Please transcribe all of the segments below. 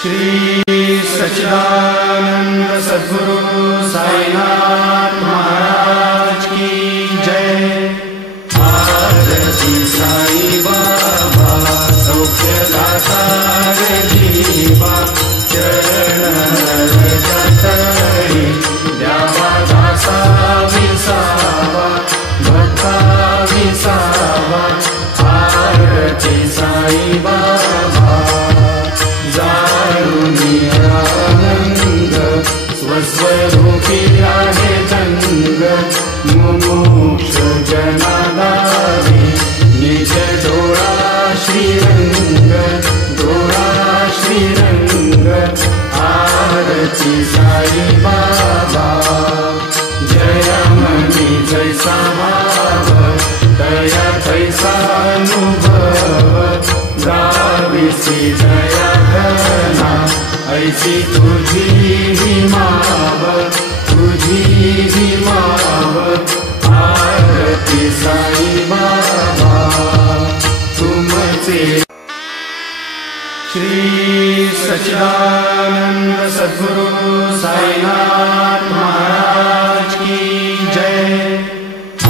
श्री सच्चिदानंद सद्गुरु साईनाथ महाराज की जय। आरती साई बाबा सौख्यदाता जीवा चरण रजतरी द्यावा दासा विसावा भक्ता विसावा। आरती साई बाबा स्वस्वरूपी आहे चंद्र मुमुक्ष जनादारी निज डोळा श्रीरंग डोळा श्रीरंग। आरती साई बाबा जय मनी जैसा भाव दया तैसा अनुभव गाविसी दया घना ऐसी तुझी ही माव तुझी ही माव। आरती साई बाबा तुमचे। श्री सच्चिदानंद सद्गुरु साईनाथ महाराज की जय।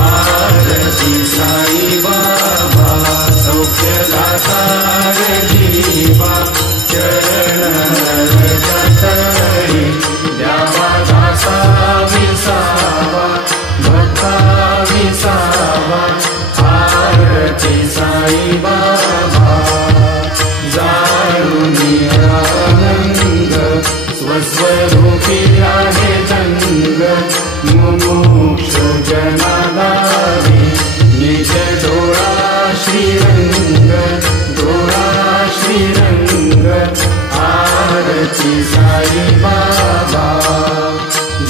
आरती साई बाबा सौख्यदाता जीवा चरण रजतरी द्यावा दासा विसावा भक्ता विसावा। आरती साई बाबा जाणूनी आनंद स्वस्वरूपी आहे चंद्र मुमुक्ष जनादारी निज डोळा श्रीरंग डोळा श्रीरंग। आरती साई बाबा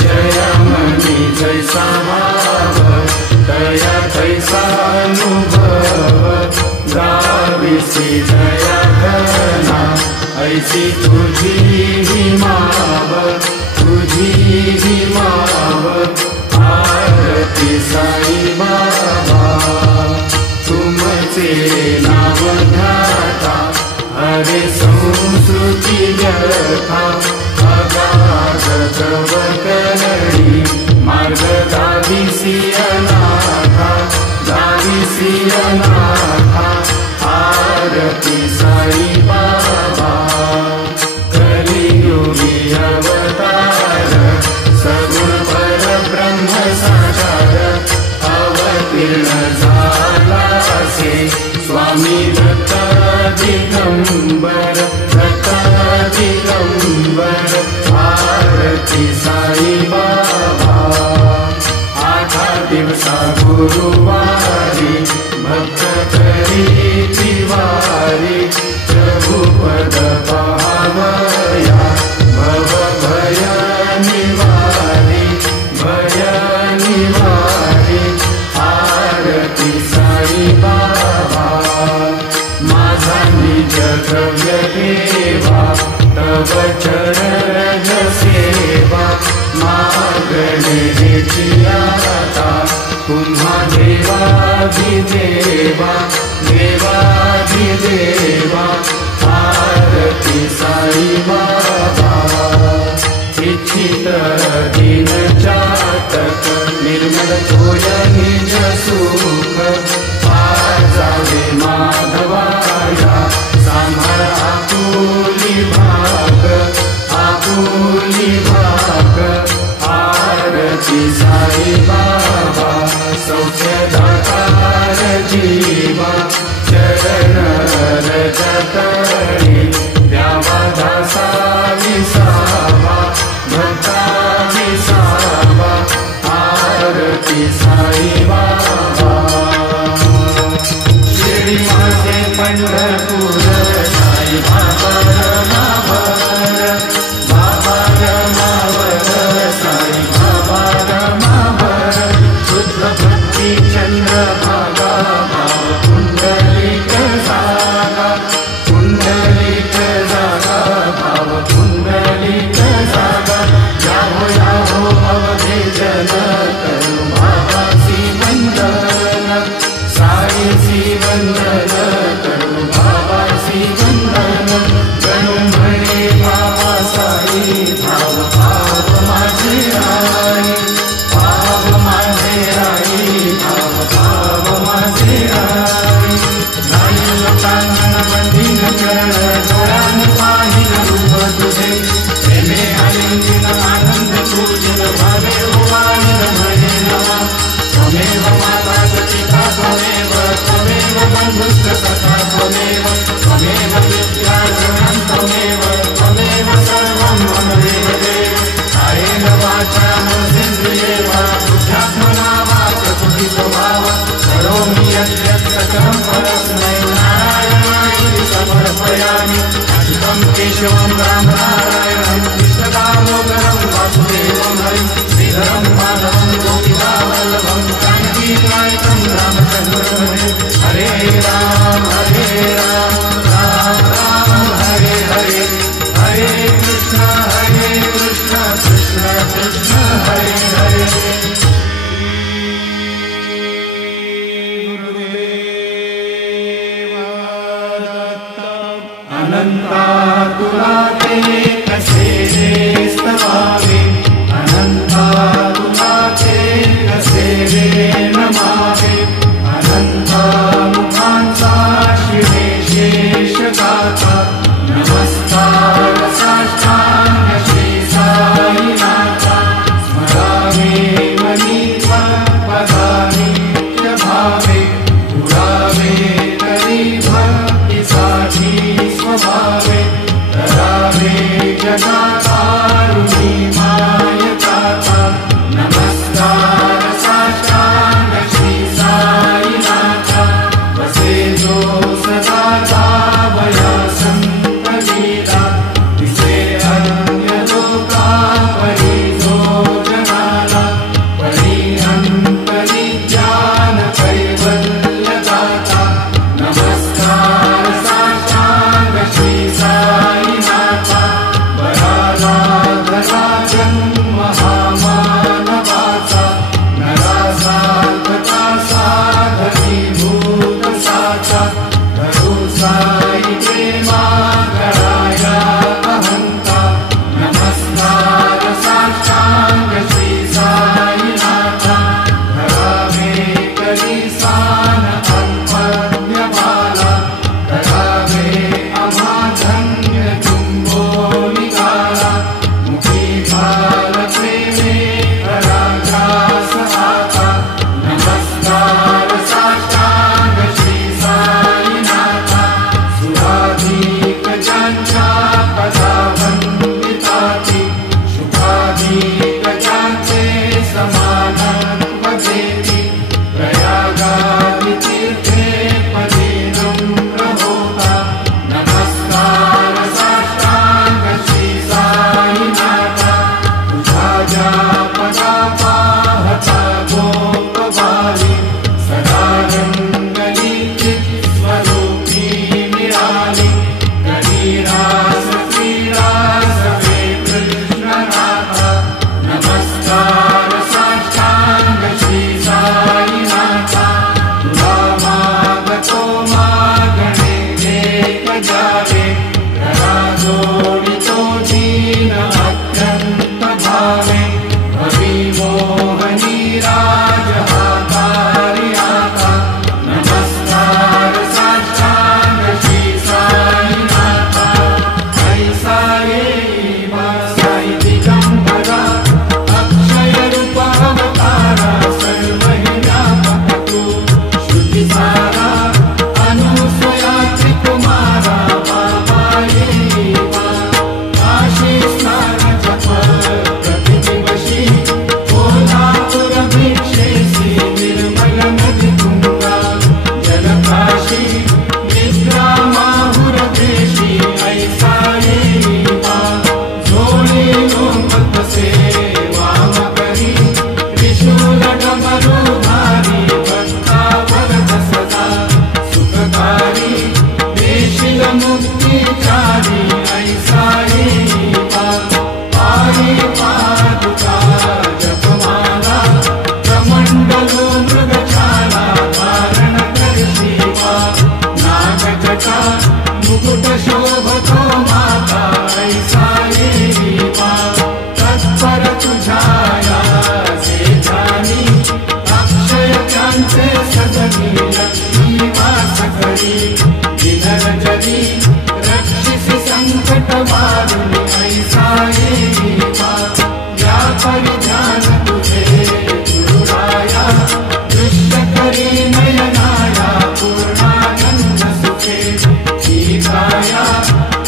जय मनी जैसा भाव दया तैसा अनुभव गाविसी दया घना ऐसी तुझी ही माव तुझी ही माव। आरती साई बाबा तुमचे नाव ध्याता हरे संस्कृती व्यथा अगाध तव करणी मार्ग दाविसी अनाथा दाविसी अनाथा। आरती साई बाबा कलियुगी अवतार सगुण पर ब्रह्म साकार अवतीर्ण झाला से स्वामी दत्ता दिगंबर दत्ता दिगंबर। आरती साई बाबा आठा दिवसा गुरुवारी भक्त करी तिवारी प्रभु पद पावया भव भय निवारी भय निवारी। आरती साई बाबा माझा निज द्रव्य देवा तव चरण सेवा मागणे हेची आता पुन्हा देवाधिदेवा देवाधिदेवा। आरती साई बाबा इच्छित दिन चातक निर्मल होय निज सुख। पाजावे माधवाया सांभाळ आपुली भाग आपुली भाग। आरती साई बाबा सौख्यदाता जीवा चरण रजतरी द्यावा दासा विसावा भक्ता विसावा। आरती साई बाबा शिर्डी माझे पंढरपूर साई बाबा रमावर बाबा रमावर साई बाबा रमावर। शुद्ध भक्ती चंद्र भागा भाव कुंडलिक जागा कुंडलिक जागा भाव कुंडलिक जागा। याहो याहो अवधे जन करू बाबासी वंदन साईसी वंदन करू बाबासी वंदन गणु म्हणे अच्युतं केशवं रामनारायणं कृष्णदामोदरं वासुदेवं हरिं श्रीधरं माधवं गोपिकावल्लभं जानकीनायकं रामचन्द्रं हरे राम राम राम हरे हरे हरे कृष्ण कृष्ण कृष्ण हरे हरे। अनन्तातुलाते कसेरे स्तवामि अनन्तातुलाते कसेरे नमामि अनन्तामुखांसा शिवे शेषगाथा नमस्कार साष्टांग श्री साईनाथा स्मरामि मनीत्वा पदानि भावे पुरावे करि भक्ति साधी स्वभावे तरावे जगाकारुणी मायकाता नमस्कार साष्टांग श्री साईनाथा वसेतो सदा धावया संतलीला दिसे अन्यलोका परितो जनाला परिहन्तरि ज्ञान कैवल्यदाता नमस्कार साष्टांग श्री साईनाथा वरालाधरा जन्महामानवाचा नरासाधका साधनीभूत साचा धरू साई प्रेमाकराया अहंता नमस्कार साष्टांग श्री साईनाथा धरावे करी सान अल्पज्ञबाला करावे अमाधन्य जुम्बो निगाला मुखी भाल प्रेमे कराग्रास आता नमस्कार साष्टांग श्री साईनाथा सुराधीक ज्ञानचा पदावन्दिताति शुभाधीक ज्ञानचे समानत्व देति प्रयागादि तीर्थे पदिनं प्रहोता नमस्कार साष्टांग श्री साईनाथा तुझा ज्या पदा पाहता गोपबाली सदा रंगली चित्स्वरूपी निराली करी रास क्रीडा सवे कृष्णनाथा नमस्कार साष्टांग श्री साईनाथा तुला मागतो मागणे एक जावे करा जोडितो दीन अत्यंत भावे भवी मोहनी राजहातारि आता नमस्कार साष्टांग श्री साईनाथा ऐसा येव साई दिगंबरा अक्षय रूप अवतारा सर्वहि व्यापक तू श्रुतिसारा अनुसया त्रिकुमारा बाबा येवा काशी स्नान जप प्रतिदिवशी कोल्हापुर भिक्षेसी निर्मल नदी तुंगा जलकाशी निद्रा माहुर देशी ऐसा येवा झोळी लोंबत से वाम करी त्रिशूल डमरुधारी भक्ता वरद सदा सुखकारी देशील मुक्तिचारी ऐसा येवा पारी पादुका जपमाला प्रमंडलो मृगशाला धारण कर शिवा नागजटा मुकुट शोभतो माता ऐसा येवा तत्पर तुझाया से जानी अक्षय ज्ञानचे सदनी लक्ष्मी वास करी दिनरजनी रक्षिसि संकट वारुणी ऐसा येवा या परिधान तुझे गुरुराया दृष्ट करी नयनाया पूर्णानंद सुखे जीवाया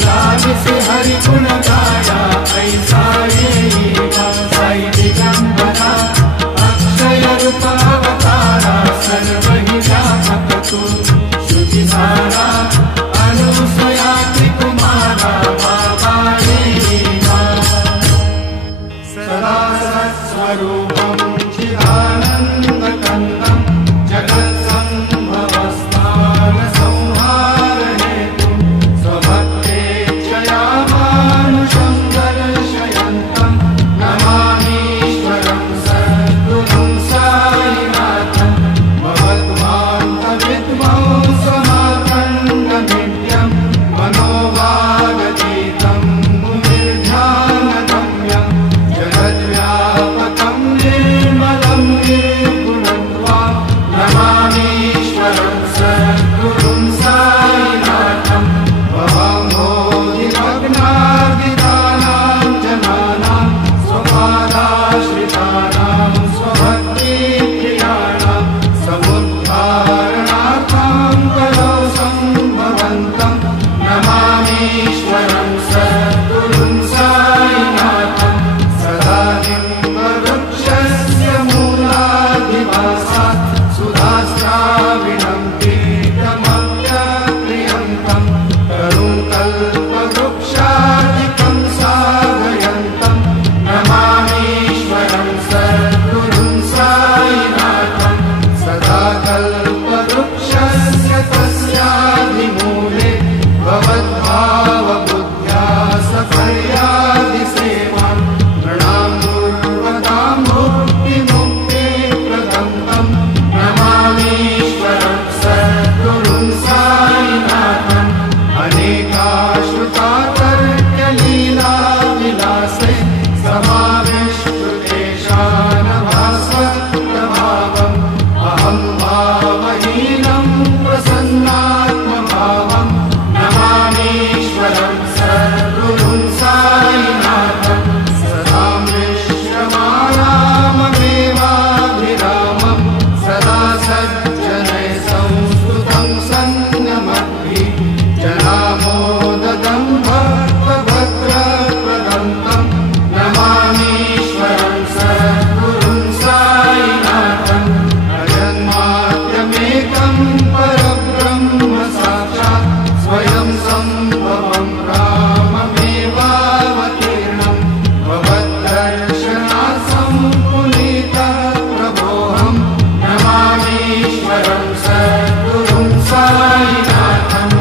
लालिसि हरि गुण गाया ऐसा येवा साई दिगंबरा अक्षय रूप अवतारा सर्वहि व्यापक तू श्रुतिसारा अनुसया त्रिकुमारा कल्पवृक्षादिकं साधयन्तं नमामीश्वरं सद्गुरुं साईनाथं सदा कल्पवृक्षस्य तस्याधिमूले भवद्भावबुद्ध्या सफल्यादिसेवां नृणां दुर्मतां मुक्तिमुक्ते प्रदन्तं नमामीश्वरं सद्गुरुं साईनाथम् अनेकाश्रुतातर्क्यलीला विलासे समाविष्टुतेषानभास्वप्रभावम् अहं भावहीनं प्रसन्नात्मभावम् नमामीश्वरं सद्गुरुं साईनाथम् सदां विश्रमाराममेवाभिरामं सदा सज्जनैः संस्तुतं सन्नमद्भिः जनामोददं भक्तभद्रप्रदन्तं नमामीश्वरं सद्गुरुं साईनाथम् अजन्माद्यमेकं परब्रह्म साक्षात् स्वयं सम्भवं राममेवावतीर्णं भवद्दर्शनात् सम्पुनीतः प्रभोऽहं नमामीश्वरं सद्गुरुं साईनाथम्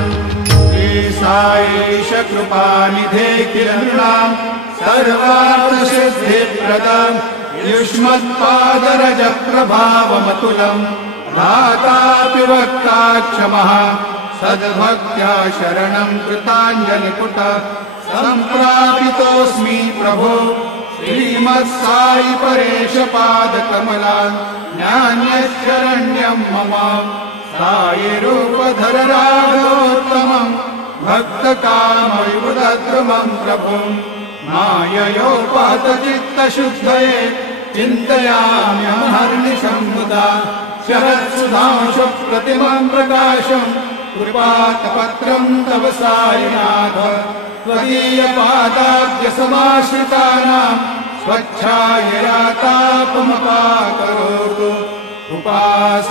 साईश कृपानिधे किरणां सर्वार्थसिद्धिप्रदं युष्मत्पादरजप्रभावमतुलं दातापि वक्ता क्षमः सद्भक्त्या शरणं कृताञ्जलिपुट सम्प्रापितोऽस्मि प्रभो श्रीमत्साई परेशपादकमला नान्यशरण्यं मम साईरूपधर राघवोत्तमम् भक्तकामयुगद्रुमं प्रभुं माययोपहतचित्तशुद्धये चिन्तयाम्यहर्निशं मुदा शरत्सुधांशुप्रतिमं प्रकाशं कृपातपत्रं तव साईनाथ त्वदीयपादाब्जसमाश्रितानां स्वच्छायया तापमपाकरोतु उपासनादैवत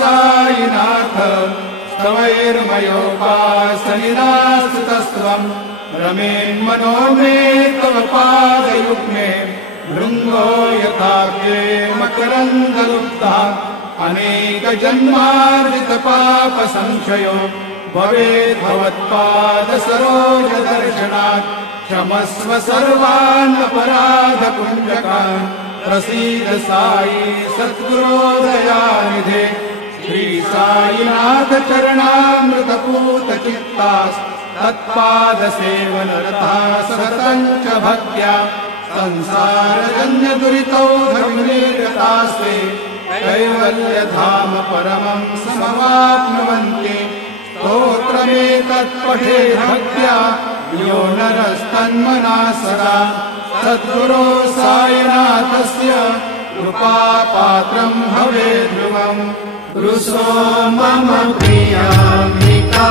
साईनाथ स्तवैर्मयोपासनिनास्तुतस्त्वं रमेन्मनो मे तव पादयुग्मे भृङ्गो यथाब्जे मकरन्दलुप्ता अनेकजन्मार्जितपापसंशयो भवेत् भवत्पादसरोजदर्शनात् क्षमस्व सर्वान् अपराधपुञ्जकान् प्रसीद साई सद्गुरो दयानिधे श्री साईनाथ चरणामृतपूत चित्तास् तत्पादसेवनरता सततं च भक्त्या संसारजन्य दुरितौ धर्मनिरतास्ते कैवल्यधाम परमं समवाप्नुवन्ति स्तोत्रमेतत् पठे भक्त्या यो नरस्तन्मना सदा सद्गुरो साईनाथस्य कृपापात्रं भवेद्ध्रुवम् रुसो मम प्रियाम्बिका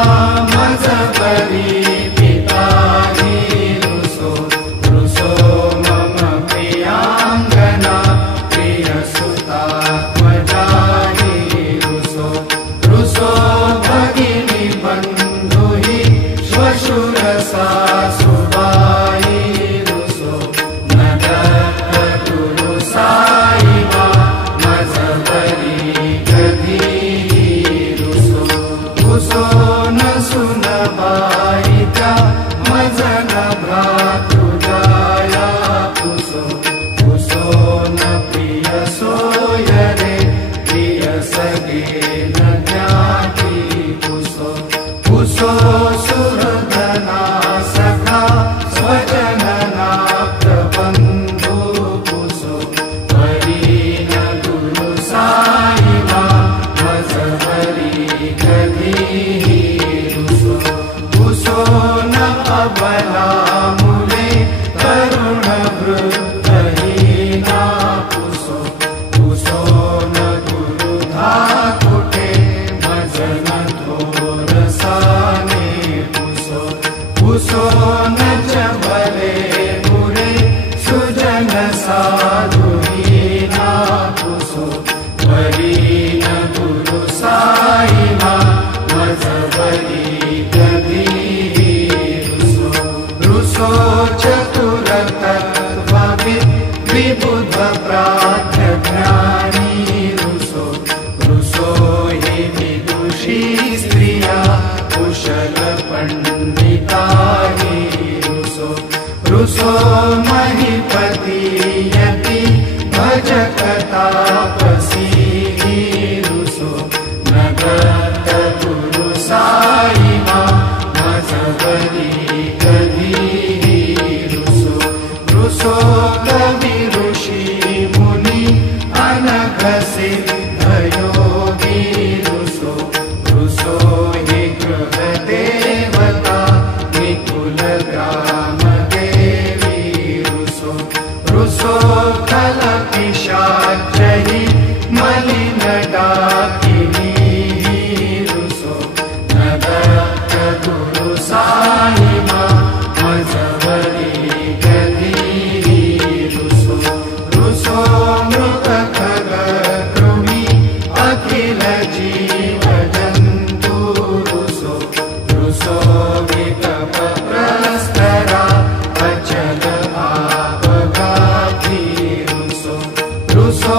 मजपरीपितानि रुसो मम प्रियाङ्गना प्रियसुतात्मजानि रुसो भगिनी बन्धुहि श्वशुरसा सुबाई रुसो न दत्तगुरु साई वा मजपरी रुसो न सुनबाई क्या मजन भ्रातृजाया पुसो न प्रिय सोयरे प्रिय सगे न ज्ञाति पुसो सुहृदना सखा स्वजनना प्रबन्धु पुसो वरीन गुरु साई वा मजहरी रुसो न अबला मुले तरुण वृद्धहीना पुसो न गुरुधा कुटे मजन थोरसाने पुसो न चबले मुरे सुजन साधुहीना पुसो वरीन गुरु साई वा मजहरी गदी चतुरतत्त्वविद् विबुध प्राज्ञज्ञानी रुसो रुसो हि विदुषी स्त्रिया कुशल पंडिता हि रुसो रुसो महीपति यति भजक तापसी हि रुसो नगत गुरु साई मां मजबरी कभी रुसो रुसो कवि ऋषि मुनि अनघ सिद्ध योगी रुसो रुसो हि गृह देवता विकुल ग्राम देवी रुसो रुसो खल पिशाच हि मलिन डाकिनी रुसो नगत गुरु साई मां मजबरी गधी रुसो रुसो मृत खग कृमि अखिल जीव जन्तु रुसो रुसो विकप प्रस्तरा अचल आपघाती रुसो रुसो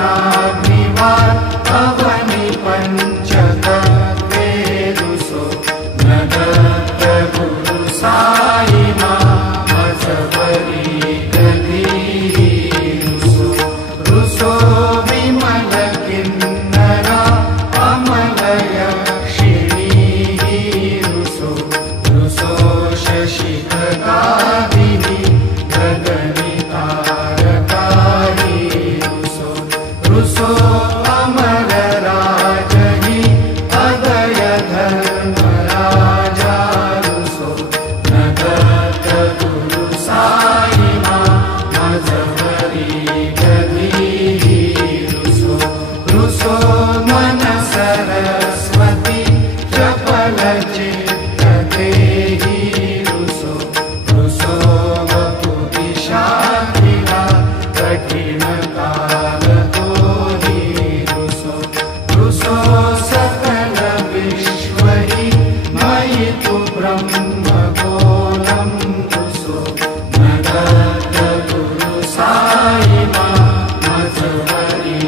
खपवनाग्निवार अवनि पंचतत्वे रुसो नगत गुरु साई मां मजबरी गधी रुसो रुसो विमल किन्नरा अमल यक्षिणी रुसो रुसो शशि खगादिनी गगनि तारकारी रुसो रुसो अमर राजहि अदय धर्मराजा रुसो नगत गुरु साई मां मजबरी गधी रुसो रुसो मन सरस्वती चपल चित्त देहि रुसो रुसो वपुति शाकिना कठिन काल तोहि रुसो रुसो सकल विश्व हि मयि तु ब्रह्म गोलम रुसो नगत गुरु साई मां मजबरी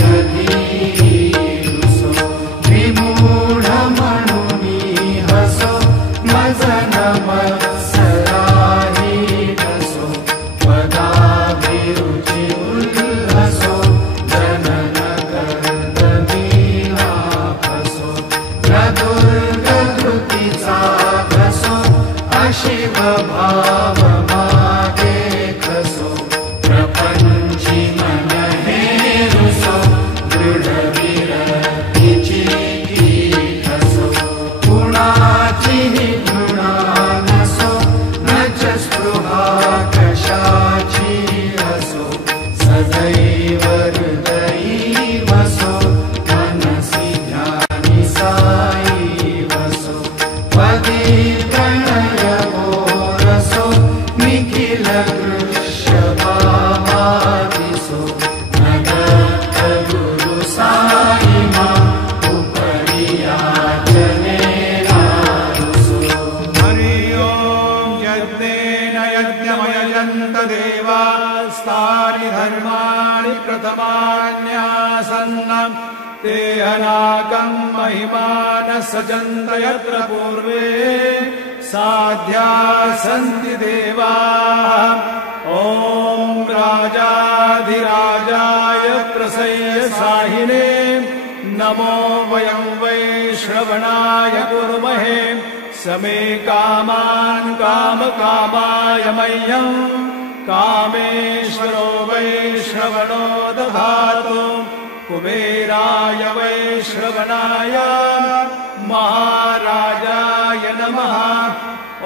गधी रुसो विमूढ मणुनि हसो मजन मत्सराहि हसो पदाभिरुचि उल्लसो जनन कर्दमीना हसो प्रदुर्ग धृतिचा घसो अशिव भाव मागे खसो प्रपंची मन हे रुसो दृढ विरक्तीची खसो गुणाची हि गुणा नसो न च स्पृहा कशाची हसो सदैव हृदयी वसो मनसि ध्यानि साई वसो पदी प्रणय रसो निखिल दृश्य भावादिसो नगत गुरु साई मां उपरि याचनेना रुसो हरि ओम यज्ञेन यज्ञमयजन्त देवास्तानि धर्माणि प्रथमान्यासन्नम् ते अनाकं महिमानः सजन्त यत्र पूर्वे साध्या सन्ति देवाः ॐ राजाधिराजाय प्रसय्य साहिने नमो वयं वै श्रवणाय कुर्महे समे कामान् कामकामाय मह्यं कामेश्वरो वै श्रवणो दधातु कुबेराय वै श्रवणाय महाराजाय नमः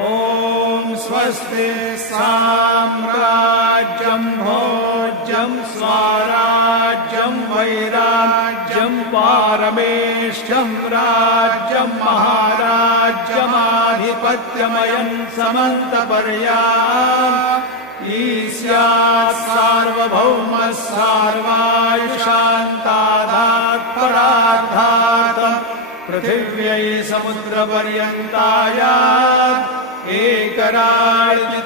ॐ स्वस्ति साम्राज्यं भोज्यं स्वराज्यं वैराज्यं पारमेष्ठ्यं राज्यं महाराज्यमाधिपत्यमयं समन्तपर्याम् ईस्यात् सार्वभौमः सार्वायुषान्तादात् परार्धात् पृथिव्यै समुद्रपर्यन्तायात् एक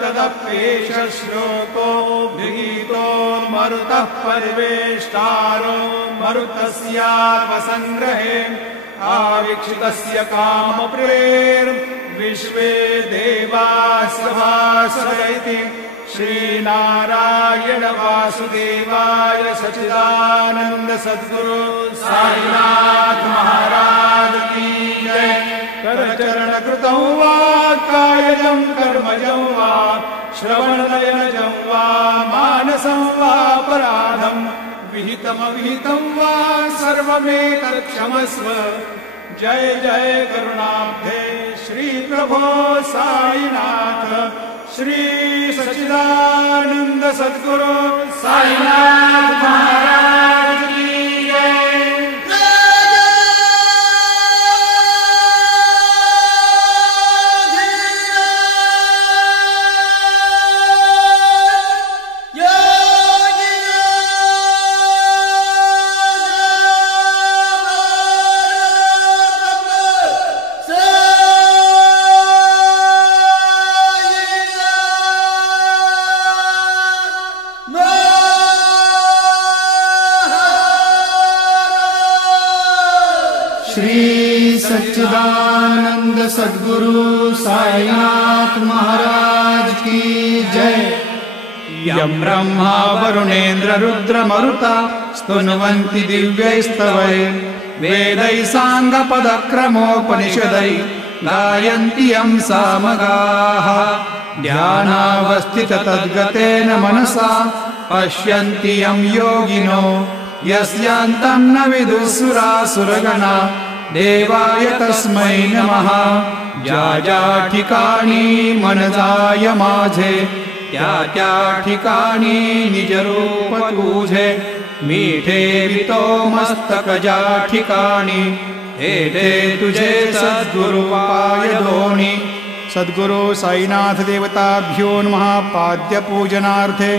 तदप्येष श्लोको विहितोन्मरुतः परिवेष्टारो मरुतस्यात्मसङ्ग्रहे आवीक्षितस्य कामप्रियैर्विश्वे देवाः सभासदैति श्रीनारायण वासुदेवाय सच्चिदानंद सद्गुरु साईनाथ महाराज की जय। करचरण कृतं वा कायजं कर्मजं वा श्रवणनयनजं वा मानसं वा अपराधं विहितमविहितं वा सर्वमेतत्क्षमस्व। जय जय करुणाब्धे श्री प्रभो साईनाथ श्री सच्चिदानंद सद्गुरु साईनाथ महाराज की जय। श्री सच्चिदानंद सद्गुरु साईनाथ महाराज की जय। यं ब्रह्मा वरुणेन्द्र रुद्र मरुता स्तुन्वन्ति दिव्यैस्तवैः वेदैः साङ्गपदक्रमोपनिषदैः गायन्ति यं सामगाः। ध्यानावस्थिततद्गतेन मनसा पश्यन्ति यं योगिनो यस्यान्तं न विदुःसुरासुरगणा देवाय तस्मै नमः। ज्या ज्या ठिकाणी मन जाय माझे त्या त्या ठिकाणी निज रूप तुझे मीठे वितो मस्तक ज्या ठिकाणी हे ते तुझे सद्गुरु पाय दोनी। सद्गुरु साईनाथ देवताभ्यो नमः। पाद्य पूजनार्थे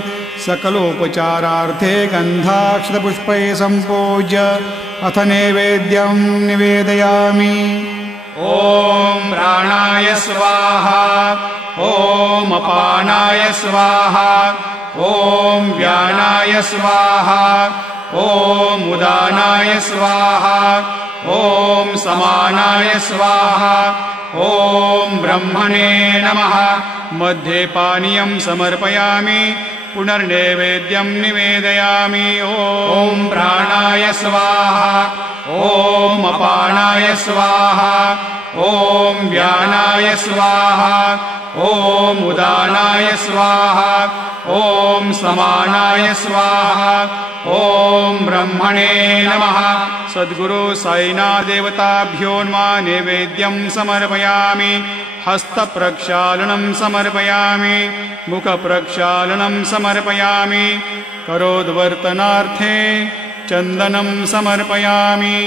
सकलोपचारार्थे गन्धाक्षतपुष्पै सम्पूज्य अथ नैवेद्यं निवेदयामि। ॐ प्राणाय स्वाहा ॐ अपानाय स्वाहा ॐ व्यानाय स्वाहा ॐ उदानाय स्वाहा ॐ समानाय स्वाहा ॐ ब्रह्मणे नमः। मध्ये पानीयं समर्पयामि पुनर्नैवेद्यं निवेदयामि। ॐ प्राणाय स्वाहा ॐ अपानाय स्वाहा ॐ व्यानाय स्वाहा ॐ उदानाय स्वाहा ॐ समानाय स्वाहा ॐ ब्रह्मणे नमः। सद्गुरु साईनाथ देवताभ्यो नमः। नैवेद्यं समर्पयामि। हस्तप्रक्षालनं समर्पयामि। मुखप्रक्षालनं समर्पयामि। करोद्वर्तनार्थे चन्दनं समर्पयामि।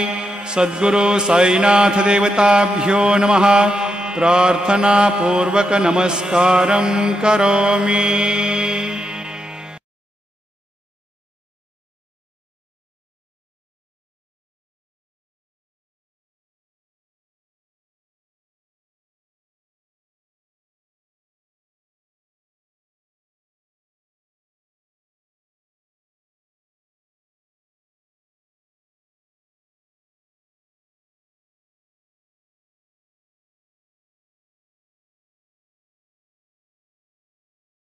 सद्गुरु साईनाथ देवताभ्यो नमः। प्रार्थनापूर्वक नमस्कारं करोमि।